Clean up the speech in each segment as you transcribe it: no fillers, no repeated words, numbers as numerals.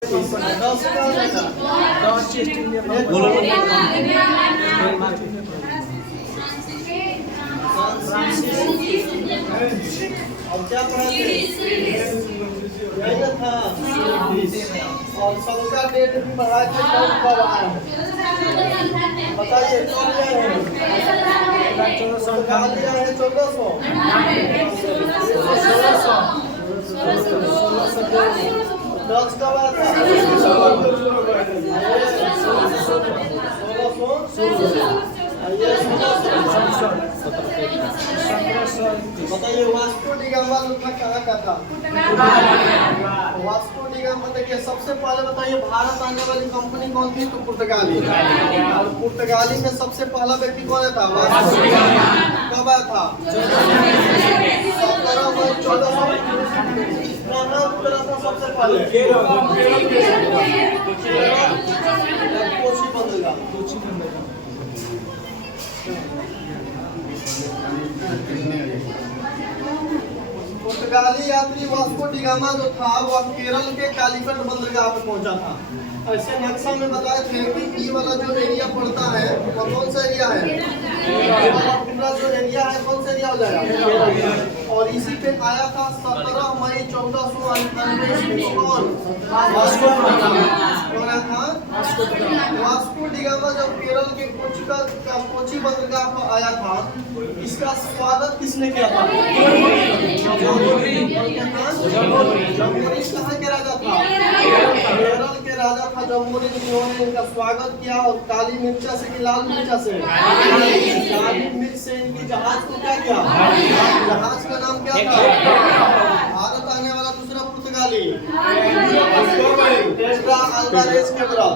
और क्या पढ़ा थे? यही ना था। और सबका डेट भी बढ़ा के कब कब आया है बताइए। कब लिया है? कहाँ लिया है? 1400 ड्रग्स कब आया था? 1600 बताइए। वास्को डी गामा था कहाँ का था? वास्को डी गामा देखिए सबसे पहले बताइए भारत आने वाली कंपनी कौन थी? तो पुर्तगाली। और पुर्तगाली में सबसे पहला व्यक्ति कौन था? Vasco D gamma. कब आया था? 1714 सबसे पहले कोची बंदरगाह। पुर्तगाली यात्री वास्को डी गामा जो था वह केरल के कालीकट बंदरगाह पे पहुंचा था। ऐसे नक्शा में बताए थे कि ये वाला जो एरिया पड़ता है वो कौन सा एरिया है? पूरा जो एरिया है कौन सा एरिया हो जाएगा? और इसी पे आया था 17 मई 1498 कौन? Vasco D gamma. कौन आया था? वास्को डी गामा जब केरल के कोची बंदरगाह पर आया था इसका स्वागत किसने किया था? जम्बूरी कहाँ के राजा था? केरल के राजा था जम्बूरी। जिन्होंने इनका स्वागत किया और काली मिर्चा से कि लाल मिर्चा से? काली मिर्च से इनकी जहाज को क्या किया? जहाज का नाम क्या था? भारत आने वाला दूसरा पुर्तगाली पेड्रो अल्वारेज कैब्रल।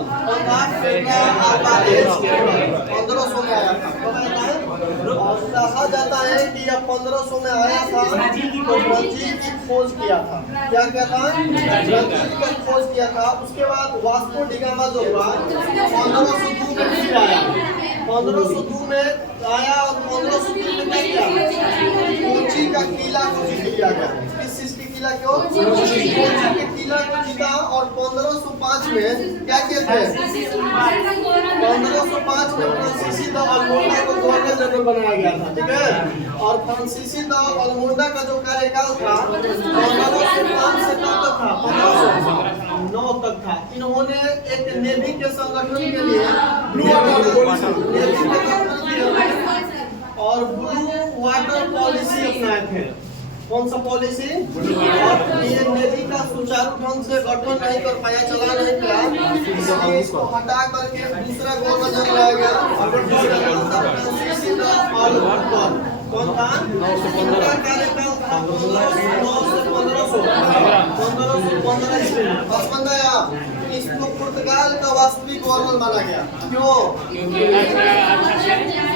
1500 में आया था। और कहा जाता है कि यह 1500 में आया था। ब्राजील की खोज किया था। क्या क्या था? ब्राजील का खोज किया था। उसके बाद वास्को डी गामा जो हुआ 1502 में फिर आया। 1502 में आया और 1503 में क्या किया? कोची का किला को जीत लिया गया। किस चीज की किला को? कोची के किला को जीता। और 1505 में क्या किए थे? 1505 में फ्रांसीसी द अल्मोंडा को गवर्नर जनरल बनाया गया था। ठीक है। और फ्रांसीसी द अल्मोंडा का जो कार्यकाल था 1505 से कब तक था? 1509 तक था। इन्होंने एक नेवी के संगठन के लिए और ब्लू वाटर पॉलिसी अपनाए थे। कौन सा पॉलिसी? और ये नेवी का सुचारू ढंग से गठन नहीं कर पाया, चला नहीं पाया, इसलिए इसको हटा करके दूसरा गवर्नर जनरल आ गया। कौन था? इनका कार्यकाल था 1509 से 1515 इसको पुर्तगाल का वास्तविक गवर्नर माना गया। क्यों?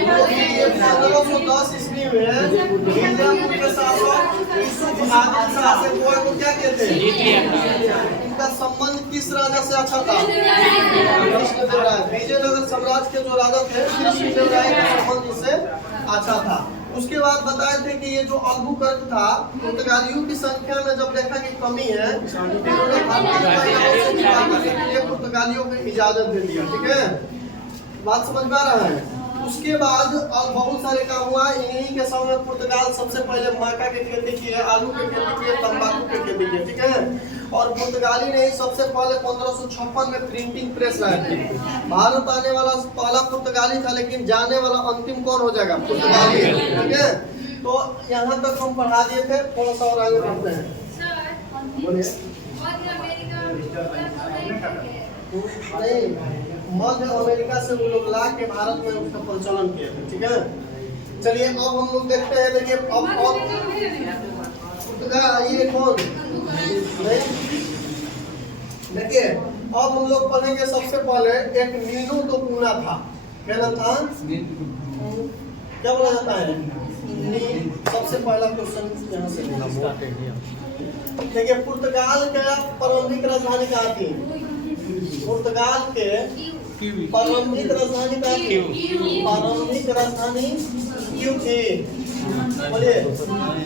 क्योंकि ये 1510 ईस्वी में बीजापुर के शासक यूसुफ आदिल शाह से गोवा को क्या कहते हैं? इनका संबंध किस राजा से अच्छा था? कृष्णदेवराय। विजयनगर साम्राज्य के जो राजा थे कृष्णदेवराय का संबंध इससे अच्छा था। उसके बाद बताए थे कि ये जो अल्बुकर्क था पुर्तगालियों की संख्या में जब देखा कि कमी है इन्होंने भारतीय पुर्तगालियों को इजाजत दे दिया। ठीक है, बात समझ में आ रहा है? उसके बाद और बहुत सारे काम हुआ। इन्हीं के समय में पुर्तगाल सबसे पहले माका की खेती की है, आलू की खेती की है, तंबाकू की खेती की है। ठीक है। और पुर्तगाली ने सबसे पहले 1556 में प्रिंटिंग प्रेस लाया थे। भारत आने वाला पहला पुर्तगाली था लेकिन जाने वाला अंतिम कौन हो जाएगा? पुर्तगाली। ठीक है। तो यहाँ तक हम पढ़ा दिए थे। थोड़ा सा और आगे बढ़ते हैं। बोलिए। नहीं, मध्य अमेरिका से वो लोग ला के भारत में उसका प्रचलन किए थे। ठीक है। चलिए अब हम लोग देखते हैं। देखिए अब ये कौन? देखिए अब हम लोग पढ़ेंगे सबसे पहले एक नीनू तो पूना था। क्या नाम था? क्या बोला जाता है? सबसे पहला क्वेश्चन यहाँ से देखिए पुर्तगाल का प्रारंभिक राजधानी कहाँ थी? पुर्तगाल के प्रारंभिक राजधानी कहाँ थी? प्रारंभिक राजधानी क्यों थी? बोलिए,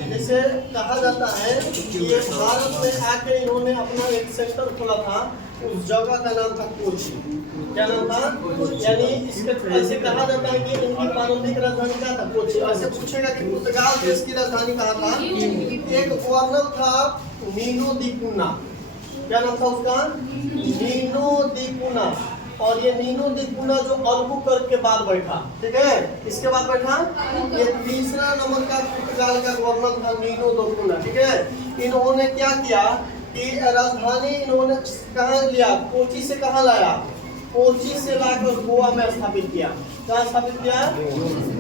जैसे कहा जाता है कि ये भारत में आके इन्होंने अपना एक सेंटर खोला था, उस जगह का नाम था कोची। क्या नाम था? यानी इसके ऐसे कहा जाता है कि इनकी प्रारंभिक राजधानी क्या था? कोची। ऐसे पूछेगा कि पुर्तगाल देश की राजधानी कहाँ था? एक गवर्नर था नीनो दी कुना। क्या नाम था उसका? नीनो दी कुना। और ये नीनो दी कुना जो अल्बुकर्क के बाद बैठा, ठीक है, इसके बाद बैठा, ये तीसरा नंबर का पुर्तगाल का गवर्नर था नीनो दी कुना, ठीक है। इन्होंने क्या किया कि राजधानी इन्होंने कहाँ लिया? कोची से कहाँ लाया? कोची से लाकर गोवा में स्थापित किया। कहाँ स्थापित किया?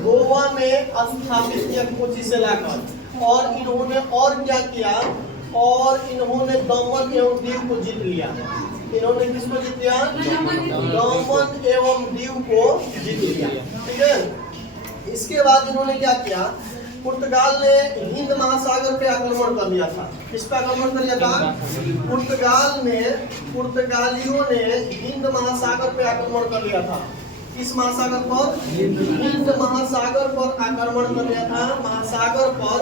गोवा में स्थापित किया, कोची से लाकर। और इन्होंने और क्या किया? और इन्होंने दमन एवं दीव को जीत लिया। इन्होंने किसको जीत लिया? दमन एवं दीव को जीत लिया, ठीक है। इसके बाद इन्होंने क्या किया? पुर्तगाल ने हिंद महासागर पे आक्रमण कर लिया था। किस पे आक्रमण कर लिया था? पुर्तगालियों ने हिंद महासागर पे आक्रमण कर लिया था। किस महासागर पर? हिंद महासागर पर आक्रमण कर लिया था। महासागर पर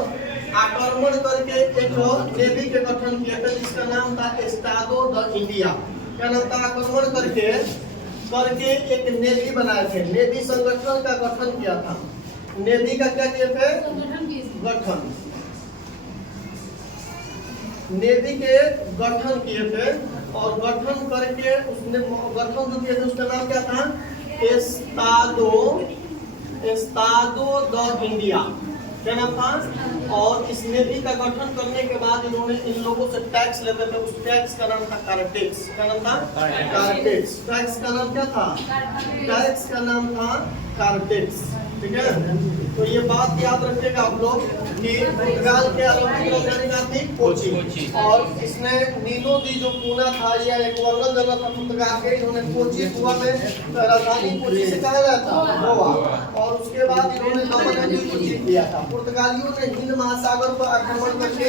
आक्रमण करके एक नेवी के गठन किया था, जिसका नाम था एस्टाडो द इंडिया। क्या नाम था? आक्रमण करके एक नेवी बनाए थे। नेवी संगठन का गठन किया था। नेवी का क्या किए थे? गठन। नेवी के गठन किए थे। और गठन करके उसने गठन जो किए थे उसका नाम क्या था? एस्टाडो द इंडिया। क्या नाम था? और इस नेवी का गठन करने के बाद इन्होंने इन लोगों से टैक्स लेते थे। उस टैक्स का नाम था कारटेक्स। क्या नाम था? कारटेक्स। टैक्स का नाम क्या था? टैक्स का नाम था कारटेक्स, ठीक है। तो ये बात याद रखिएगा आप लोग कि पुर्तगाल के आरंभिक राजधानी का थी कोची। और इसने नीनो दी जो कुना था, या एक गवर्नर जनरल था पुर्तगाल के, इन्होंने कोची गोवा में राजधानी कोची से कहा गया था गोवा। और उसके बाद इन्होंने दमन एवं दीव को जीत लिया था। पुर्तगालियों ने हिंद महासागर पर आक्रमण करके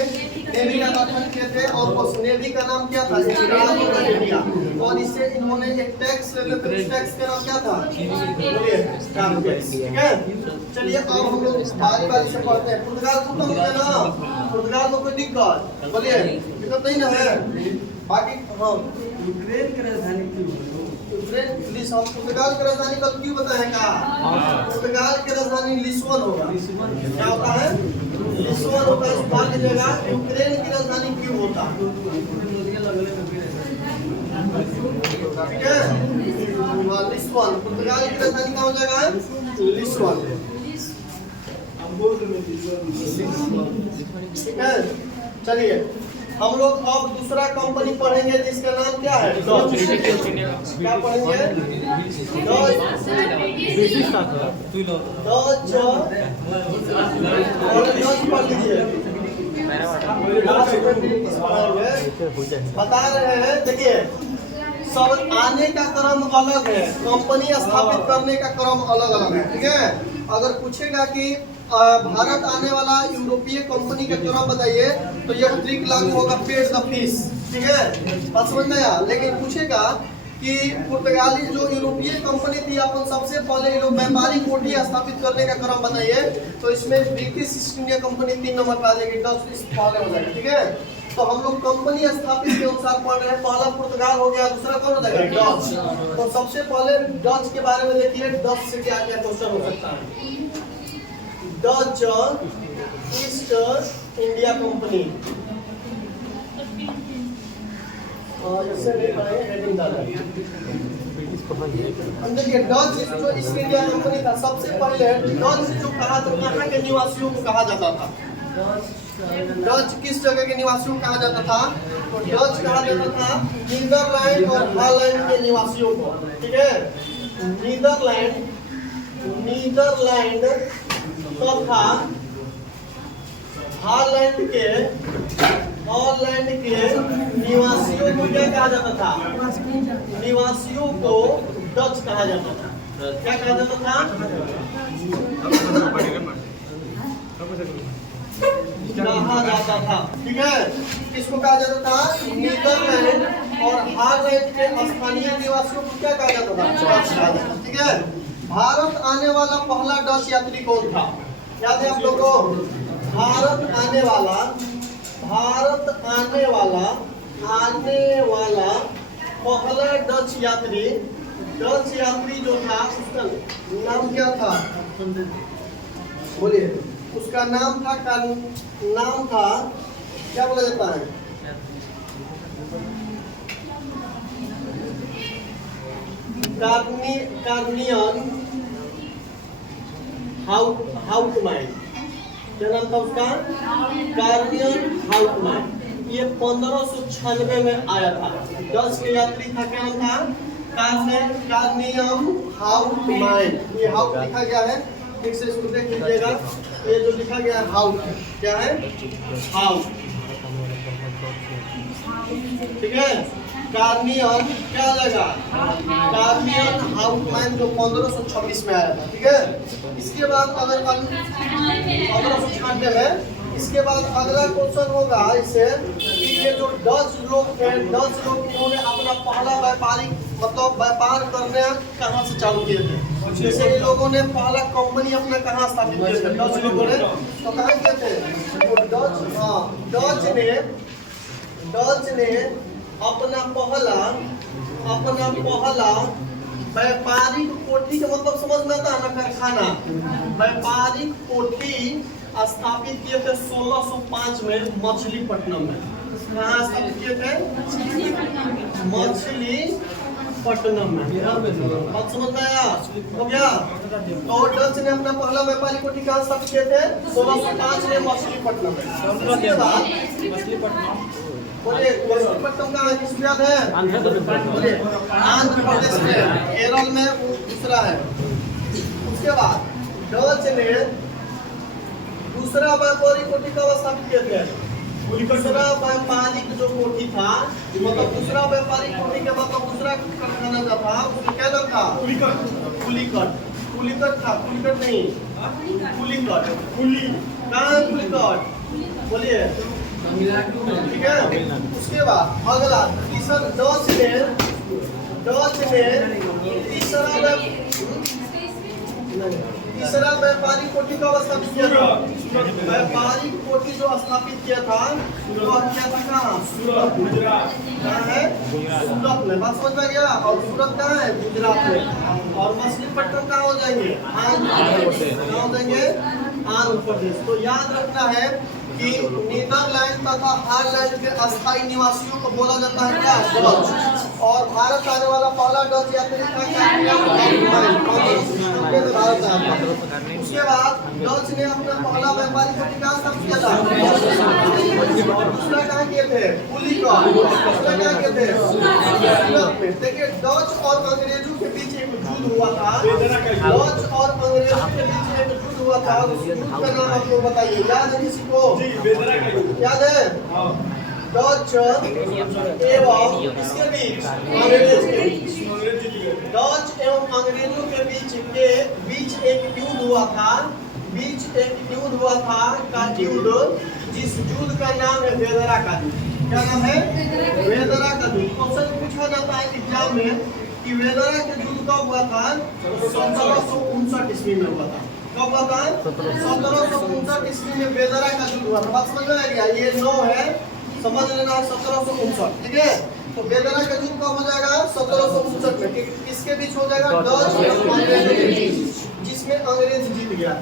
नेवी का गठन किए थे। और उस नेवी का नाम क्या था? एस्टाडो द इंडिया। और इससे इन्होंने एक टैक्स लेते थे। उस टैक्स का नाम क्या था? बोलिए, कारटेक्स, ठीक है। चलिए अब हम लोग बारी से पढ़ते हैं। पुर्तगाल खत्म हो गया ना? पुर्तगाल में कोई दिक्कत? बोलिए, दिक्कत नहीं ना है? बाकी हाँ, यूक्रेन की राजधानी क्यों? यूक्रेन पुर्तगाल की राजधानी कल क्यों बताएगा? पुर्तगाल की राजधानी लिस्बन होगा। क्या होता है? लिस्बन होता है। मान लीजिएगा यूक्रेन की राजधानी क्यों होता? ठीक है, लिस्बन। पुर्तगाल की राजधानी कहाँ हो जाएगा? लिस्बन, ठीक है। चलिए हम लोग अब दूसरा कंपनी पढ़ेंगे जिसका नाम क्या है? डच। क्या पढ़ेंगे? डच। पढ़ लीजिए। बता रहे हैं, देखिए सब आने का क्रम अलग है, कंपनी स्थापित करने का क्रम अलग अलग है, ठीक है। अगर पूछेगा कि भारत आने वाला यूरोपीय कंपनी का क्रम बताइए, तो यह ट्रिक लागू होगा, पेड द फिश, ठीक है, बात समझ में आया। लेकिन पूछेगा कि पुर्तगाली जो यूरोपीय कंपनी थी, अपन सबसे पहले ये लोग व्यापारी कोठी स्थापित करने का क्रम बताइए, तो इसमें British east India company 3 number पर आ जाएगी, डच पहले हो जाएगा, ठीक है। तो हम लोग कंपनी स्थापित के अनुसार पढ़ रहे हैं। पहला पुर्तगाल हो गया, दूसरा कौन हो जाएगा? डच। तो सबसे पहले डच के बारे में देखिए, डच से क्या क्या क्वेश्चन हो सकता है। डच ईस्ट इंडिया कंपनी, इससे नहीं पढ़ेंगे, हेडिंग डाल देखिए। डच जो ईस्ट इंडिया कंपनी था, सबसे पहले डच जो कहा था, कहाँ के निवासियों को कहा जाता था? डच किस जगह के निवासियों को कहा जाता था? तो डच कहा जाता था नीदरलैंड और हॉलैंड के निवासियों को, ठीक है। नीदरलैंड तथा हॉलैंड के निवासियों को क्या कहा जाता था? निवासियों को डच कहा जाता था। क्या कहा जाता था? कहा जाता था, ठीक है। किसको कहा जाता था? नीदरलैंड और हॉलैंड के स्थानीय निवासियों को क्या कहा जाता था? डच कहा जाता था, ठीक है। भारत आने वाला पहला डच यात्री कौन था? याद है आप लोगों को? भारत आने वाला पहला डच यात्री जो था उसका नाम क्या था? बोलिए। उसका नाम था क्या बोला जाता है? कार्नियन हाउटमैन। क्या नाम था उसका? कार्नियन हाउटमैन। ये 1596 में आया था। डच के यात्री था, क्या नाम था? कार्नियन हाउटमैन। ये हाउट लिखा गया है, ठीक से इसको देख लीजिएगा। ये जो लिखा गया है हाउट, क्या है? हाउट, ठीक है। कार्नियन क्या हो जाएगा? कार्नियन हाउटमैन जो 1526 में आया था, ठीक है। इसके बाद अगर 1596 में, इसके बाद अगला क्वेश्चन होगा इससे कि ये जो डच लोग थे, इन्होंने अपना पहला व्यापार करने कहाँ से चालू किए थे? जैसे इन लोगों ने पहला कंपनी अपना कहाँ स्थापित किए थे? डच लोगों ने तो कहाँ किए थे? डच ने अपना पहला व्यापारिक कोठी का मतलब समझ में आता है ना, कारखाना। व्यापारिक कोठी स्थापित किए थे 1605 में मछलीपट्टनम में। कहाँ स्थापित किए थे? मछलीपट्टनम में। बात समझ में आया? हो गया? तो डच ने अपना पहला व्यापारिक कोठी कहाँ स्थापित किए थे? 1605 में मछलीपट्टनम में। उसके बाद बोलिए मछलीपट्टनम कहाँ है? किसको याद है? आंध्र प्रदेश में, केरल में दूसरा है। उसके बाद डच ने दूसरा व्यापारिक कोठी कब स्थापित किए थे? दूसरा व्यापारिक जो कोठी था, मतलब दूसरा व्यापारिक कोठी के मतलब दूसरा कारखाना जो था उसका क्या नाम था? पुलिकट था। पुलिकट नहीं, पुलिकट। कहाँ है पुलिकट? बोलिए, ठीक है। उसके बाद अगला तीसरा डच ने तीसरा व्यापारिक कोठी का स्थापित किया था। व्यापारिक कोठी जो स्थापित किया था वो किया था कहाँ? गुजरात। कहाँ है? सूरत में। बात समझ में गया? और सूरत कहाँ है? गुजरात में। और मछलीपट्टनम कहाँ हो जाएंगे? आंध्र प्रदेश। तो याद रखना है कि नीदरलैंड तथा आयरलैंड के अस्थायी निवासियों को बोला जाता है क्या? डच। और भारत आने वाला पहला डच यात्री था भारत आया। उसके बाद डच ने अपना पहला व्यापारिक कोठी कहाँ स्थापित किया था? दूसरा कहाँ किए थे? पुलिकट। दूसरा कहाँ किए थे? सूरत में। देखिए डच और अंग्रेजों के बीच एक युद्ध हुआ था। डच और अंग्रेजों के बीच एक युद्ध हुआ था। उस युद्ध का नाम आप लोग बताइए। याद है किसी को? याद है? डच एवं किसके बीच? अंग्रेज के बीच। डच एवं अंग्रेजों के बीच एक युद्ध हुआ था। जिस युद्ध का नाम है वेदरा का युद्ध। क्या नाम है? वेदरा का युद्ध। क्वेश्चन पूछा जाता है एग्जाम में कि वेदरा का युद्ध कब हुआ था? 1759 ईस्वी में हुआ था। कब हुआ था? 1759 ईस्वी में वेदरा का युद्ध हुआ था। बात समझ में आ गया? ये 9 है, समझ लेना है 1759, ठीक है। तो वेदरा का युद्ध कब हो जाएगा? 1759 में। किसके बीच हो जाएगा? डच और अंग्रेजों के बीच, जिसमें अंग्रेज जीत गया।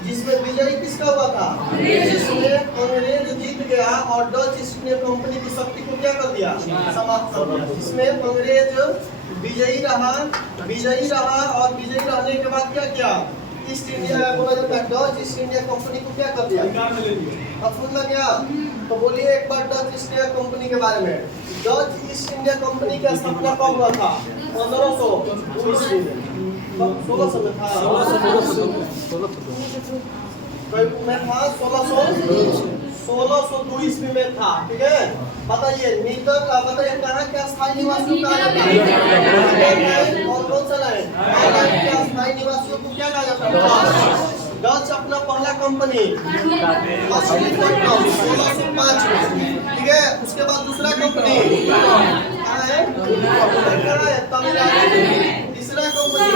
जिसमें विजयी किसका हुआ था? जिसमें अंग्रेज जीत गया और डच ईस्ट इंडिया कंपनी की शक्ति को क्या कर दिया? समाप्त कर दिया। जिसमें अंग्रेज विजयी रहा और विजयी रहने के बाद क्या किया? ईस्ट इंडिया बोला जाता है, डच ईस्ट इंडिया कंपनी को क्या कर दिया? अब समझ में गया? तो बोलिए एक बार डच ईस्ट इंडिया कंपनी के बारे में। डच ईस्ट इंडिया कंपनी की स्थापना कब हुआ था? 1500 ईस्वी में। 1600 में था। 1602 ईस्वी में था, ठीक है। बताइए बताइए कहाँ के स्थायी निवासियों का और कौन सा लाइन? आयरलैंड के स्थायी निवासियों को क्या कहा जाता है? डच अपना पहला कंपनी मछलीपट्टनम 1605 में, ठीक है। उसके बाद दूसरा कंपनी कहाँ है? तमिलनाडु। तीसरा कंपनी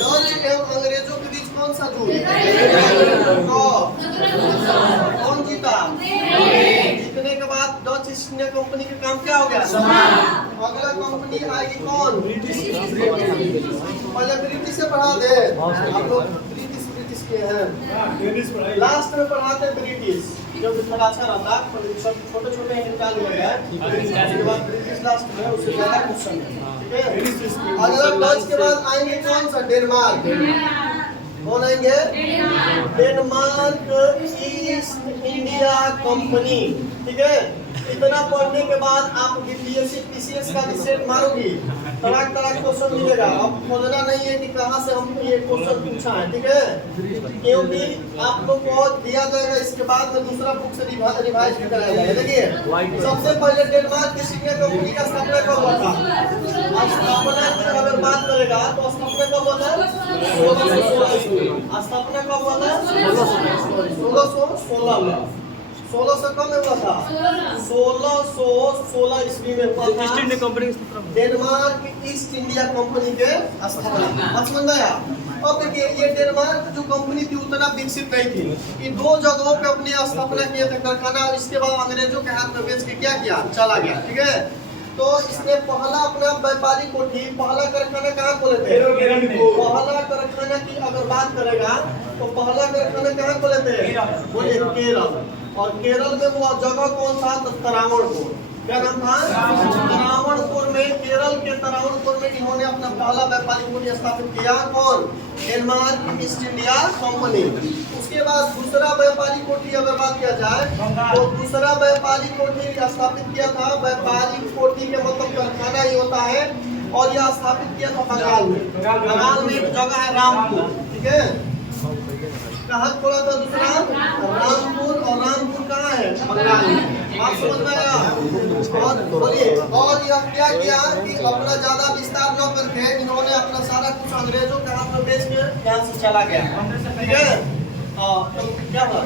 डच एवं अंग्रेजों के बीच कौन सा सा युद्ध? कौन जीता? जीतने के बाद डच ईस्ट इंडिया कंपनी का काम क्या हो गया? अगला कंपनी आएगी कौन? ब्रिटिश। पहले ब्रिटिश से पढ़ा दे, आप लोग ब्रिटिश के हैं, लास्ट में पढ़ाते ब्रिटिश, जो भी थोड़ा अच्छा रहता, सब छोटे छोटे निकाल लिया है, उसके बाद ब्रिटिश लास्ट में, उससे ज्यादा क्वेश्चन है, ठीक है। अगला डच के बाद आएंगे कौन सा? डेनमार्क। कौन आएंगे? डेनमार्क ईस्ट इंडिया कंपनी, ठीक है। इतना पढ़ने के बाद आप बीपीएससी पीसीएस का रिसेट मारोगी, तरह तरह क्वेश्चन मिलेगा। अब खोजना नहीं है कि कहाँ से हम ये क्वेश्चन पूछा है, ठीक है, क्योंकि आप लोग को दिया जाएगा, इसके बाद में दूसरा बुक से रिवाइज भी कराया जाएगा। देखिए, सबसे पहले डेनमार्क ईस्ट इंडिया कंपनी का स्थापना कब हुआ था? स्थापना की अगर बात करेगा तो स्थापना कब हुआ था? 1616। स्थापना कब हुआ था? 1616 में। 16 से कम हुआ था, 1616 ईस्वी में हुआ था डेनमार्क ईस्ट इंडिया कंपनी के स्थापना। समझ में आया? अब देखिए, ये डेनमार्क जो कंपनी थी उतना विकसित नहीं थी, कि 2 जगहों पे अपनी स्थापना किए थे कारखाना। इसके बाद अंग्रेजों के हाथ में बेच के क्या किया? चला गया, ठीक है। तो इसने पहला अपना व्यापारी कोठी, पहला कारखाना कहाँ खोले थे? पहला कारखाना की अगर बात करेगा तो पहला कारखाना कहाँ खोले थे? बोलिए केरल। और केरल में वो जगह कौन था? तरावणपुर। क्या नाम था? तरावणपुर में, केरल के तरावणपुर में इन्होंने अपना पहला व्यापारिक कोठी स्थापित किया। कौन? Denmark east India company. उसके बाद दूसरा व्यापारिक कोठी अगर बात किया जाए तो दूसरा व्यापारिक कोठी स्थापित किया था, व्यापारिक कोठी के मतलब कारखाना ही होता है, और यह स्थापित किया था बंगाल में। बंगाल में एक जगह है रामपुर, ठीक है। कहाँ खोला था दूसरा? रामपुर। और रामपुर कहाँ है? बंगाल में। आप समझ में आया? और बोलिए, और यह क्या किया कि अपना ज्यादा विस्तार न करके इन्होंने अपना सारा कुछ अंग्रेजों के हाथ में बेच के यहाँ से चला गया, ठीक है। तो क्या हुआ?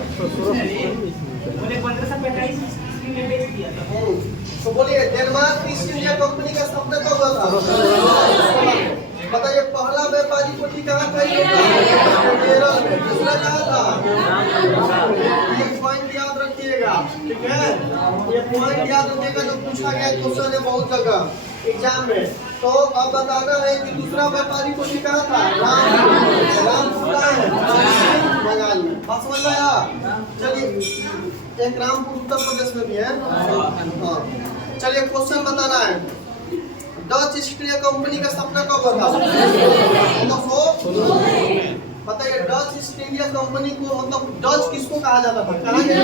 1545 में बेच दिया था। तो बोलिए, डेनमार्क ईस्ट इंडिया कंपनी का स्थापना कब हुआ था? बताइए, पहला व्यापारी कोठी कहाँ था? केरल में। दूसरा कहाँ था? ये पॉइंट याद रखिएगा, ठीक है। ये पॉइंट याद रखिएगा, जो पूछा गया क्वेश्चन है बहुत जगह एग्जाम में। तो अब बताना है कि दूसरा व्यापारी कोठी कहाँ था? रामपुर कहाँ है? बंगाल में। बात समझ में आया? चलिए, एक रामपुर उत्तर प्रदेश में भी है। हाँ, चलिए क्वेश्चन बताना है। डच ईस्ट इंडिया कंपनी का स्थापना कब हुआ था? बताइए, डच ईस्ट इंडिया कंपनी को मतलब डच किसको कहा जाता था? कहा गया,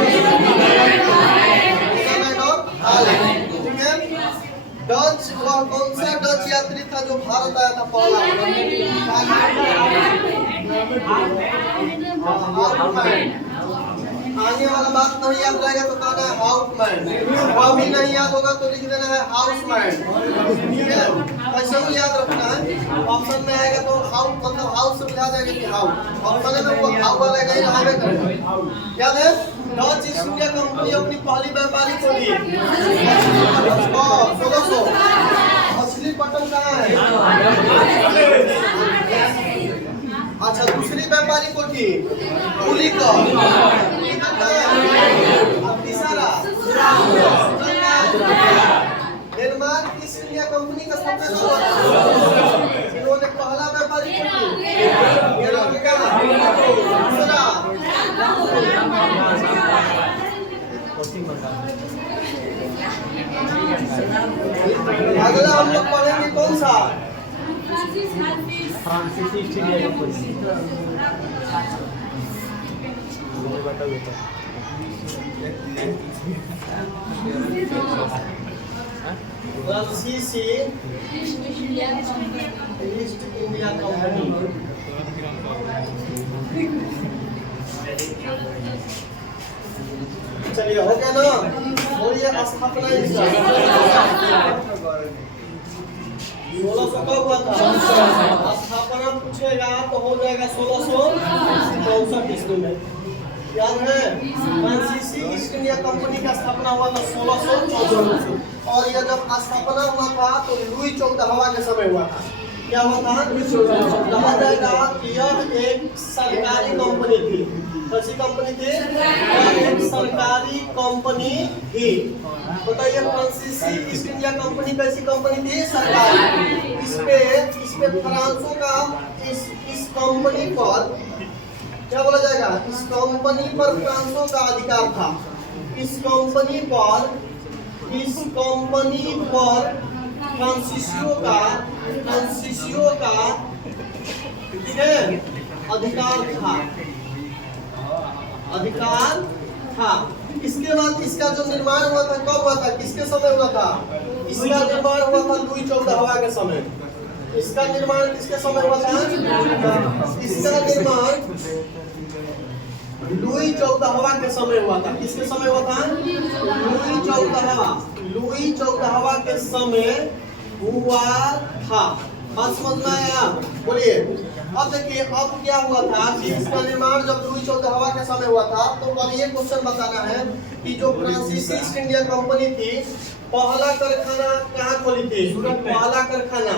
ठीक है। डच वह कौन सा डच यात्री था जो भारत आया था पहला? आगे वाला बात नहीं याद रहेगा तो कहना है हाउसमैन, वह भी नहीं याद होगा तो लिख देना है हाउसमैन, ठीक है। ऐसे भी याद रखना है, ऑप्शन में आएगा तो हाउस मतलब हाउस से बुझा जाएगा कि हाउस, ऑप्शन में वो हाउ वाला ही आगे करेगा। याद है? डच ईस्ट इंडिया कंपनी अपनी पहली व्यापारी खोली 1600। मछलीपट्टनम कहाँ है? अच्छा, दूसरी व्यापारी कोठी पुलिकर। डेनमार्क ईस्ट इंडिया कंपनी का स्थापना कब हुआ? इन्होंने पहला व्यापारी कोठी अगला हम लोग पढ़ेंगे कौन सा? फ्रांसीसी ईस्ट इंडिया कंपनी। फ्रांसीसी ईस्ट इंडिया कंपनी। चलिए, हो गया ना? बोलिए स्थापना 1600 कब हुआ था? स्थापना पूछेगा तो हो जाएगा 1664 ईस्वी में। याद है? फ्रांसीसी ईस्ट इंडिया कंपनी का स्थापना हुआ था 1664 और यह जब स्थापना हुआ था तो लुई 14वां के समय हुआ था। क्या हुआ था? कहा जाएगा कि यह एक सरकारी कंपनी थी। कैसी कंपनी थी? यह एक सरकारी कंपनी थी। बताइए फ्रांसीसी ईस्ट इंडिया कंपनी कैसी कंपनी थी? सरकारी। इस पे फ्रांसों का इस कंपनी पर क्या बोला जाएगा? इस कंपनी पर फ्रांसों का अधिकार था। इस कंपनी पर फ्रांसीसियों का ठीक है अधिकार था। इसके बाद इसका जो निर्माण हुआ था कब हुआ था? किसके समय हुआ था? इसका निर्माण हुआ था लुई 14वां के समय। इसका निर्माण किसके समय हुआ था? इसका निर्माण लुई 14वां के समय हुआ था। किसके समय हुआ था? लुई 14वां के समय हुआ था। बात समझ में आया? बोलिए। अब देखिए अब क्या हुआ था कि इसका निर्माण जब लुई 14वां के समय हुआ था, तो अब ये क्वेश्चन बताना है कि जो फ्रांसीसी ईस्ट इंडिया कंपनी थी, पहला कारखाना कहाँ खोली थी? पहला कारखाना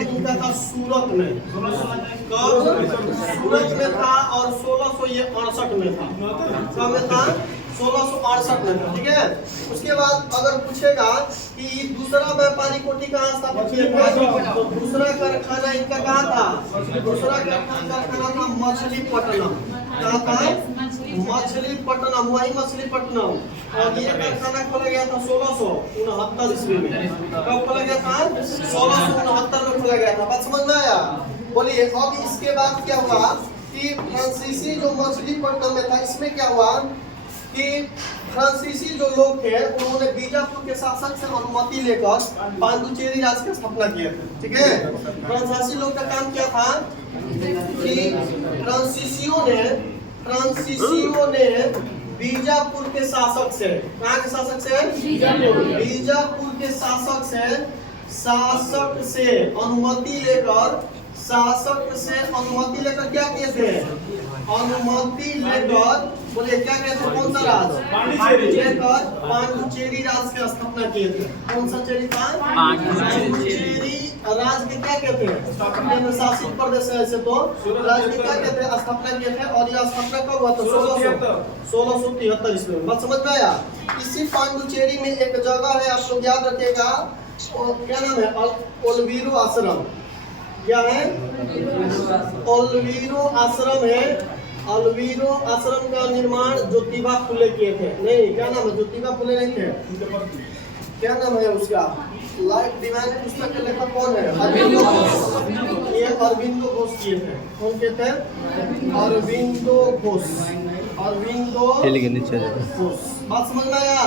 इनका था सूरत में। सूरत में था और 1668 में था। कब में था? 1668 में था। ठीक है। उसके बाद अगर पूछेगा कि दूसरा व्यापारी कोठी कहाँ स्थापित किया था, तो दूसरा कारखाना इनका कहाँ था? दूसरा कारखाना था मछलीपट्टनम। कहाँ था? मछलीपट्टनम। वही मछलीपट्टनम। और ये कारखाना खोला गया था 1669 ईस्वी में। कब खोला गया था? 1669 में खोला गया था। बात समझ में आया? बोलिए। अब इसके बाद क्या हुआ कि फ्रांसीसी जो मछलीपट्टनम में था, इसमें क्या हुआ कि फ्रांसीसी जो लोग थे उन्होंने बीजापुर के शासक से अनुमति लेकर पांडुचेरी राज्य की स्थापना की थी। ठीक है। फ्रांसीसी लोग का काम क्या था कि फ्रांसीसियों ने बीजापुर के शासक से, कहाँ के शासक से? बीजापुर के शासक से अनुमति लेकर क्या किए थे? अनुमति लेकर बोले क्या कहते? कौन सा राज? लेकर पांडुचेरी राज की स्थापना किए थे। कौन सा चेरी था? पांडुचेरी राज के क्या कहते हैं? शासित प्रदेश है ऐसे तो राज के क्या कहते हैं? स्थापना किए थे। और यह स्थापना कब हुआ था? 1673 ईस्वी में। बात समझ में आया? इसी पांडुचेरी में एक जगह है, आप लोग याद रखिएगा, क्या नाम है? ओल्वीरो आश्रम। क्या है? ओल्वीरो आश्रम है। ओल्वीरो आश्रम का निर्माण ज्योतिबा फुले किए थे। नहीं, क्या नाम है? ज्योतिबा फुले नहीं थे। क्या नाम है उसका? लाइफ डिवाइन पुस्तक के लेखक कौन है? अरविंदो घोष। ये अरविंदो घोष किए थे। कौन के थे? अरविंदो घोष। बात समझ में आया?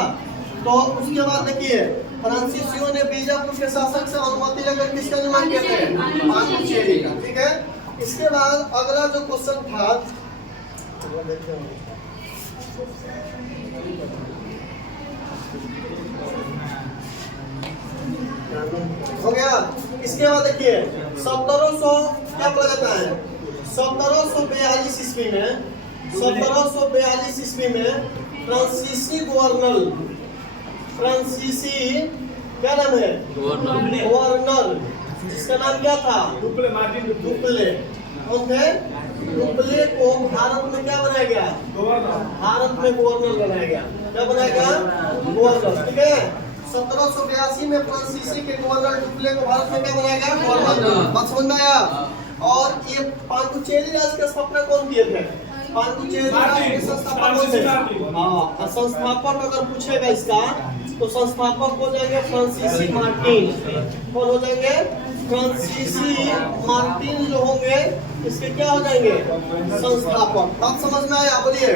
तो उसके बाद देखिए फ्रांसीसियों ने बीजापुर के शासक से अनुमति लेकर किसका निर्माण किया थे? पांडुचेरी का। ठीक है। इसके बाद अगला जो क्वेश्चन था, हो गया। इसके बाद देखिए 1700 क्या बोला जाता है? 1742 ईस्वी में फ्रांसीसी क्या नाम है? गवर्नर, जिसका नाम क्या था? डुप्ले। कौन थे? डुप्ले को भारत में क्या बनाया गया? भारत में गवर्नर बनाया गया। क्या बनाया गया? गवर्नर। ठीक है। 1782 में फ्रांसीसी के गवर्नर डुप्ले को भारत में क्या बनाया गया? गवर्नर। बात समझ में आया? और ये पांडुचेरी राज्य की स्थापना कौन किए थे? पांडुचेरी राज्य के संस्थापक कौन थे? हाँ, संस्थापक अगर पूछेगा इसका तो संस्थापक हो जाएंगे फ्रांसीसी मार्टिन। कौन हो जाएंगे? फ्रांसीसी मार्टिन जो होंगे इसके क्या हो जाएंगे? संस्थापक। बात समझ में आया? बोलिए।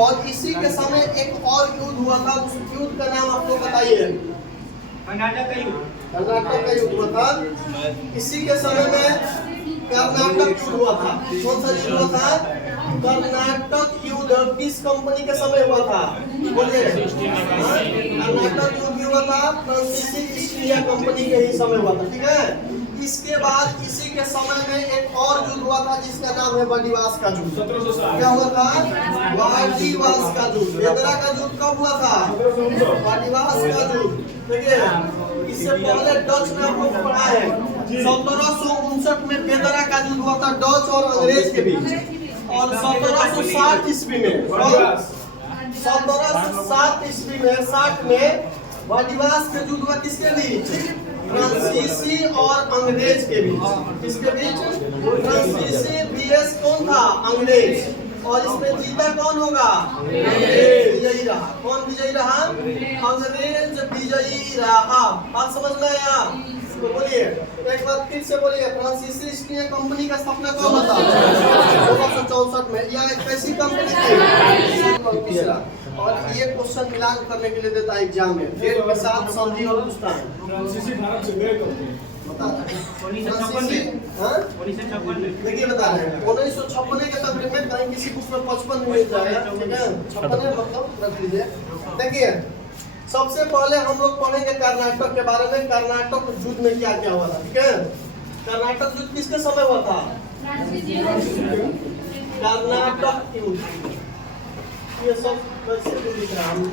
और इसी के समय एक और युद्ध हुआ था, उस युद्ध का नाम आपको बताइए। कर्नाटक का युद्ध हुआ था। इसी के समय में कर्नाटक युद्ध हुआ था। कौन सा युद्ध हुआ था? कर्नाटक युद्ध किस कंपनी के समय हुआ था? बोलिए। कर्नाटक युद्ध हुआ था फ्रांसीसी ईस्ट इंडिया कंपनी के ही समय हुआ था। ठीक है। इसके बाद इसी के समय में एक और युद्ध हुआ था जिसका नाम है बर्दिवास का युद्ध। क्या हुआ था? बर्दिवास का युद्ध। बेदरा का युद्ध कब हुआ था? बर्दिवास का युद्ध। देखिए इससे पहले डच में आपको पढ़ा है 1759 में बेदरा का युद्ध हुआ था डच और अंग्रेज के बीच। और 1760 ईस्वी में 1707 ईस्वी में 60 में वादिवास के युद्ध हुआ किसके बीच? फ्रांसीसी और अंग्रेज के बीच। किसके बीच? फ्रांसीसी बीएस कौन था? अंग्रेज। और इसमें जीता कौन होगा? विजयी रहा। कौन विजयी रहा? अंग्रेज विजयी रहा। बात समझ में आया? तो बोलिए एक बार फिर से बोलिए, फ्रांसीसी ईस्ट इंडिया कंपनी का स्थापना कब हुआ था? 1664 में। यह एक कैसी कंपनी थी? तीसरा। और ये क्वेश्चन मिलान करने के लिए देता है एग्जाम में, डेट के साथ संधि और पूछता है। फ्रांसीसी भारत से गए कब थे? देखिए बता रहे हैं 1956 के तक में कहीं किसी बुक में 55 मिल जाएगा, ठीक है? 56 मतलब रख लीजिए। देखिए सबसे पहले हम लोग पढ़ेंगे कर्नाटक के बारे में। कर्नाटक युद्ध में क्या क्या हुआ था, ठीक है? कर्नाटक युद्ध किसके समय हुआ था? कर्नाटक युद्ध। ये सब कैसे लिख रहा हूँ?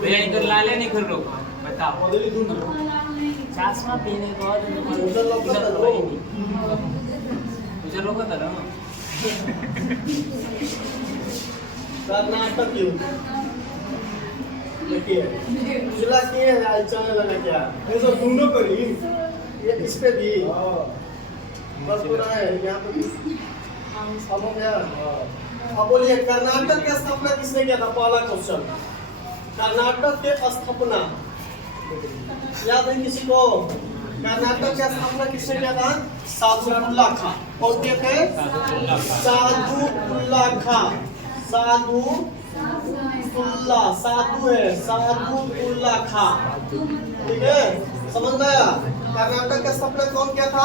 भैया इधर लाले नहीं कर लो बताओ चश्मा पहने को उधर लोग उधर रोका था ना कर्नाटक युद्ध देखिए उजला किए हैं आज चलने लगा क्या? ये सब ढूंढो करी। ये इस पे भी बस पूरा है यहाँ पे अब हो गया। अब बोलिए कर्नाटक की स्थापना किसने किया था? पहला क्वेश्चन, कर्नाटक के स्थापना याद है किसी को? कर्नाटक की स्थापना किसने किया था? सादुल्ला खां। कौन के थे? सादुल्ला खां। साधु है सादुल्ला खां, ठीक है? समझ में आया? कर्नाटक का स्थापना कौन किया था?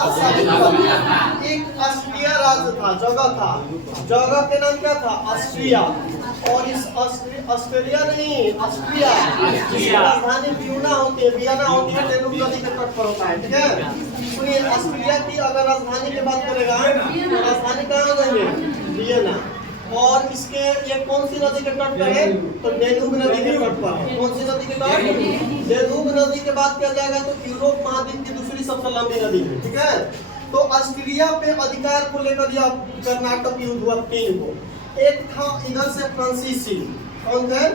एक ऑस्ट्रिया राज्य था, जगह था, जगह के नाम क्या था? ऑस्ट्रिया। और इस ऑस्ट्रेलिया नहीं, ऑस्ट्रिया राजधानी वियना होती है, डेन्यूब नदी के तट पर होता है, ठीक है? सुनिए ऑस्ट्रिया की अगर राजधानी की बात करेगा तो राजधानी कहाँ हो जाएंगे? वियना। और इसके ये कौन सी नदी के तट पर है? तो डेन्यूब नदी के तट पर है। कौन सी नदी के तट? डेन्यूब नदी के बात किया जाएगा तो यूरोप महाद्वीप की दूसरी सबसे लंबी नदी है, ठीक है? तो ऑस्ट्रिया पे अधिकार को लेकर यह कर्नाटक युद्ध हुआ 3 को। एक था इधर से फ्रांसीसी, कौन थे?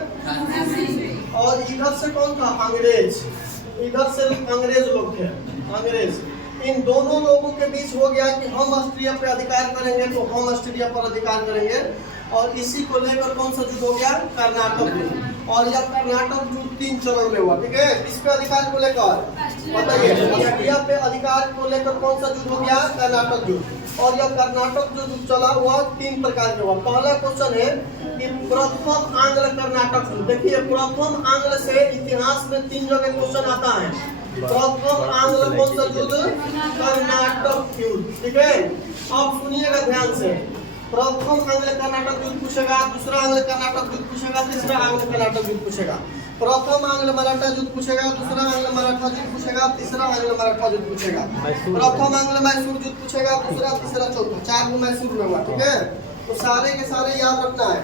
और इधर से कौन था? अंग्रेज। इधर से अंग्रेज लोग थे, अंग्रेज। इन दोनों लोगों के बीच हो गया कि हम ऑस्ट्रिया पे अधिकार करेंगे तो हम ऑस्ट्रिया पर अधिकार करेंगे। और इसी को लेकर कौन सा युद्ध हो गया? कर्नाटक युद्ध। और यह कर्नाटक युद्ध 3 चरण में हुआ, ठीक है? किस पे अधिकार को लेकर बताइए? ऑस्ट्रिया पे अधिकार को लेकर कौन सा युद्ध हो गया? कर्नाटक युद्ध। और यह कर्नाटक जो युद्ध चला हुआ 3 प्रकार के हुआ। पहला क्वेश्चन है कि प्रथम आंग्ल कर्नाटक युद्ध। देखिए प्रथम आंग्ल से इतिहास में 3 जगह क्वेश्चन आता है। प्रथम आंग्ल कौन सा युद्ध? कर्नाटक युद्ध, ठीक है? अब सुनिएगा ध्यान से। प्रथम आंग्ल कर्नाटक युद्ध पूछेगा, दूसरा आंग्ल कर्नाटक युद्ध पूछेगा, तीसरा आंग्ल कर्नाटक युद्ध पूछेगा। प्रथम आंग्ल मराठा युद्ध पूछेगा, दूसरा आंग्ल मराठा युद्ध पूछेगा, तीसरा आंग्ल मराठा युद्ध पूछेगा। प्रथम आंग्ल मैसूर युद्ध पूछेगा, दूसरा, तीसरा, चौथा। 4 को मैसूर में हुआ, ठीक है? तो सारे के सारे याद रखना है।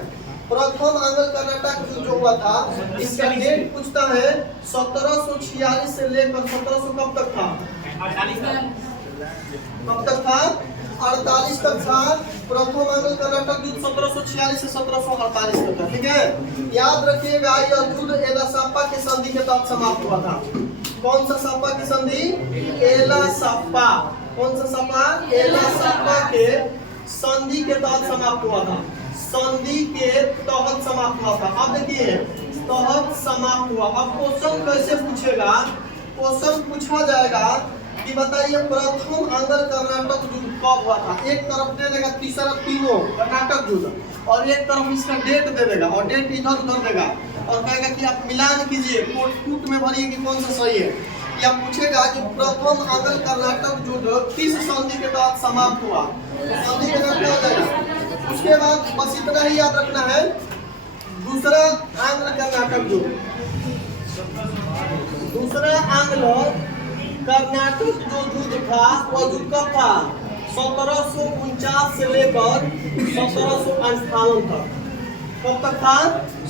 प्रथम आंग्ल कर्नाटक युद्ध जो हुआ था इसका डेट पूछता है 1746 से लेकर 1700 कब तक था? 48 तक था। प्रथम आंग्ल कर्नाटक युद्ध 1746 से 1748 तक था, ठीक है? याद रखिएगा यह युद्ध एलासाप्पा की संधि के तहत समाप्त हुआ था। कौन सा साप्पा की संधि? एलासाप्पा। कौन सा साप्पा? एलासाप्पा के संधि के तहत समाप्त हुआ था। संधि के तहत समाप्त हुआ था। अब देखिए तहत समाप्त हुआ। अब क्वेश्चन कैसे पूछेगा? क्वेश्चन पूछा जाएगा कि बताइए प्रथम आंग्ल कर्नाटक युद्ध कब हुआ था? एक तरफ दे देगा तीसरा तीनों कर्नाटक युद्ध और एक तरफ इसका डेट दे देगा और डेट इधर उधर देगा और कहेगा कि आप मिलान कीजिए, कोट में भरिए कि कौन सा सही है। या पूछेगा कि प्रथम आंग्ल कर्नाटक युद्ध किस संधि के तहत समाप्त हुआ? संधि के नाम क्या हो जाएगा? उसके बाद बस इतना ही याद रखना है। दूसरा आंग्ल कर्नाटक युद्ध, दूसरा आंग्ल कर्नाटक जो युद्ध था वह युद्ध कब था? 1749 से लेकर 1758 तक। कब तक था?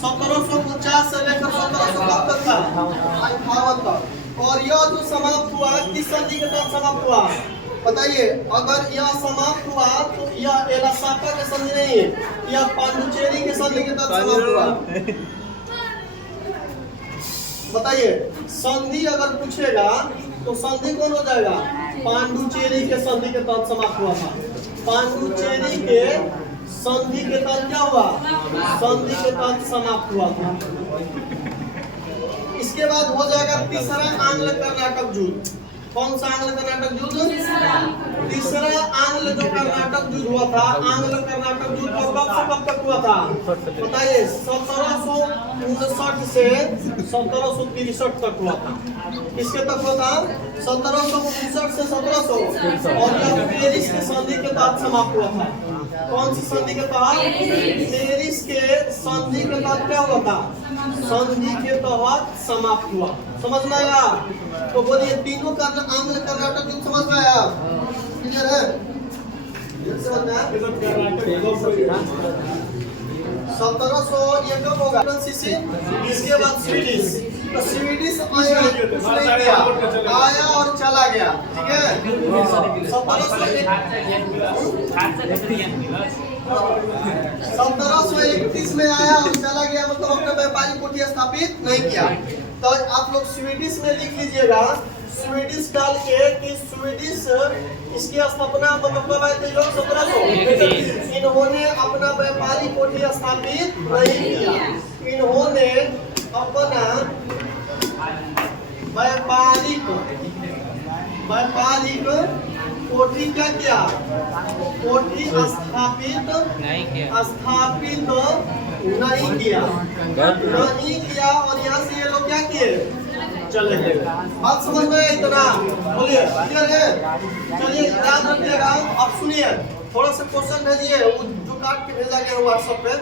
1749 से लेकर 1700 कब तक था? 58 तक। और यह जो समाप्त हुआ किस संधि के तहत समाप्त हुआ? बताइए। अगर यह समाप्त हुआ तो यह एलासाका के संधि नहीं है, यह पांडुचेरी के संधि के तहत समाप्त हुआ। बताइए, संधि अगर पूछेगा तो संधि कौन हो जाएगा? पांडुचेरी के संधि के तहत समाप्त हुआ था। पांडुचेरी के संधि के तहत क्या हुआ? संधि के तहत समाप्त हुआ था। इसके बाद हो जाएगा तीसरा आंग्ल कर्नाटक युद्ध। कौन सा आंग्ल कर्नाटक युद्ध? तीसरा आंग्ल जो कर्नाटक युद्ध हुआ था, आंग्ल कर्नाटक युद्ध कब से कब तक हुआ था? बताइए। 1759 से 1763 तक हुआ था। किसके तक हुआ था? 1759 से 1700। और यह पेरिस के संधि के तहत समाप्त हुआ था। कौन सी संधि के तहत? पेरिस के संधि के तहत क्या हुआ था? संधि के तहत समाप्त हुआ। समझ में आया? तो बोलिए तीनों का आंग्ल कर्नाटक युद्ध समझ में आया? क्लियर है? समझ में आया? 1700 ये कब होगा? फ्रांसीसी। इसके बाद स्वीडिश। तो स्वीडिश आया, उसने किया, आया और चला गया। ठीक है? 1731 में आया और चला गया, मतलब अपने व्यापारिक कोठी स्थापित नहीं किया। तो आप लोग स्वीडिश में लिख लीजिएगा, स्वीडिश डाल के कि स्वीडिश इसकी स्थापना मतलब कब आए थे लोग? 1700। इन्होंने अपना व्यापारिक कोठी स्थापित नहीं किया, इन्होंने अपना व्यापारिक कोठी क्या किया? कोठी स्थापित नहीं किया। और यहाँ से ये लोग क्या किए? चले गए। बात समझ में आया इतना? बोलिए क्लियर है? चलिए याद रखिएगा। अब सुनिए, थोड़ा सा क्वेश्चन भेजिए, जो काट के भेजा गया व्हाट्सएप पे।